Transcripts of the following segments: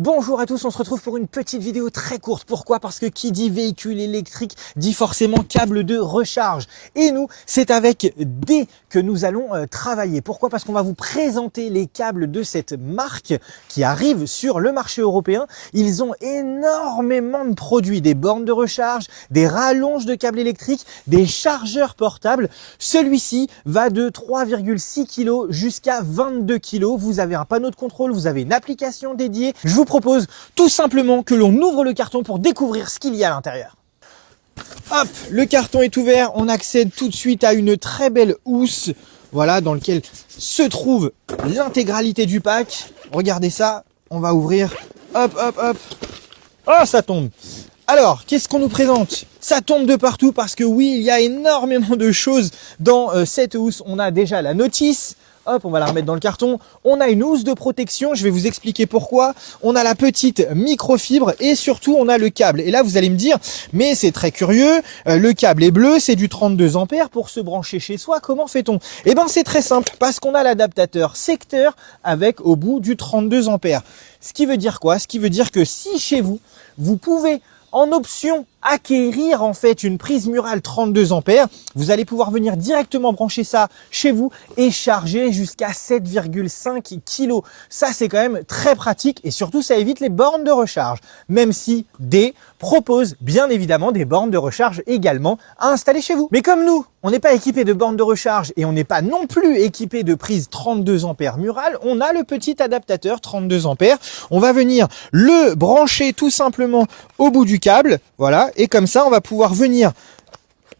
Bonjour à tous, on se retrouve pour une petite vidéo très courte. Pourquoi? Parce que qui dit véhicule électrique dit forcément câble de recharge. Et nous, c'est avec D que nous allons travailler. Pourquoi? Parce qu'on va vous présenter les câbles de cette marque qui arrivent sur le marché européen. Ils ont énormément de produits, des bornes de recharge, des rallonges de câbles électriques, des chargeurs portables. Celui-ci va de 3,6 kg jusqu'à 22 kg. Vous avez un panneau de contrôle, vous avez une application dédiée. Je vous propose tout simplement que l'on ouvre le carton pour découvrir ce qu'il y a à l'intérieur. Hop, le carton est ouvert, on accède tout de suite à une très belle housse, voilà, dans laquelle se trouve l'intégralité du pack. Regardez ça, on va ouvrir, hop, hop, hop. Oh, ça tombe. Alors, qu'est-ce qu'on nous présente? Ça tombe de partout parce que oui, il y a énormément de choses dans cette housse. On a déjà la notice. Hop, on va la remettre dans le carton. On a une housse de protection, je vais vous expliquer pourquoi. On a la petite microfibre et surtout on a le câble. Et là vous allez me dire, mais c'est très curieux, le câble est bleu, c'est du 32 ampères pour se brancher chez soi, comment fait-on? Eh bien c'est très simple, parce qu'on a l'adaptateur secteur avec au bout du 32 ampères. Ce qui veut dire quoi? Ce qui veut dire que si chez vous, vous pouvez en option acquérir en fait une prise murale 32 ampères, vous allez pouvoir venir directement brancher ça chez vous et charger jusqu'à 7,5 kg. Ça c'est quand même très pratique et surtout ça évite les bornes de recharge, même si D propose bien évidemment des bornes de recharge également à installer chez vous. Mais comme nous, on n'est pas équipé de bornes de recharge et on n'est pas non plus équipé de prise 32 ampères murale, on a le petit adaptateur 32 ampères. On va venir le brancher tout simplement au bout du câble, voilà. Et comme ça, on va pouvoir venir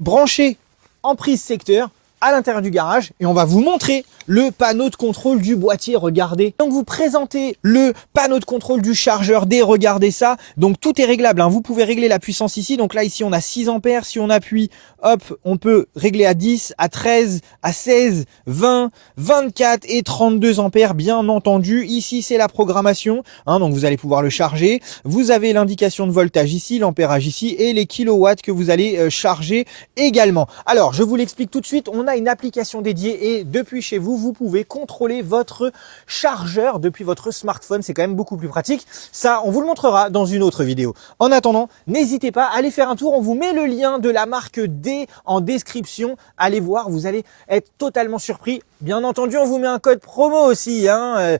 brancher en prise secteur à l'intérieur du garage et on va vous montrer le panneau de contrôle du boîtier, regardez. Donc vous présentez le panneau de contrôle du chargeur D, regardez ça. Donc tout est réglable, hein. Vous pouvez régler la puissance ici. Donc là, ici, on a 6 ampères. Si on appuie, hop, on peut régler à 10, à 13, à 16, 20, 24 et 32 ampères, bien entendu. Ici, c'est la programmation, hein, donc vous allez pouvoir le charger. Vous avez l'indication de voltage ici, l'ampérage ici et les kilowatts que vous allez charger également. Alors, je vous l'explique tout de suite. On a une application dédiée et depuis chez vous, vous pouvez contrôler votre chargeur depuis votre smartphone. C'est quand même beaucoup plus pratique. Ça, on vous le montrera dans une autre vidéo. En attendant, n'hésitez pas à aller faire un tour. On vous met le lien de la marque D en description. Allez voir, vous allez être totalement surpris. Bien entendu, on vous met un code promo aussi, hein.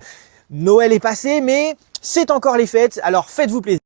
Noël est passé, mais c'est encore les fêtes. Alors faites-vous plaisir.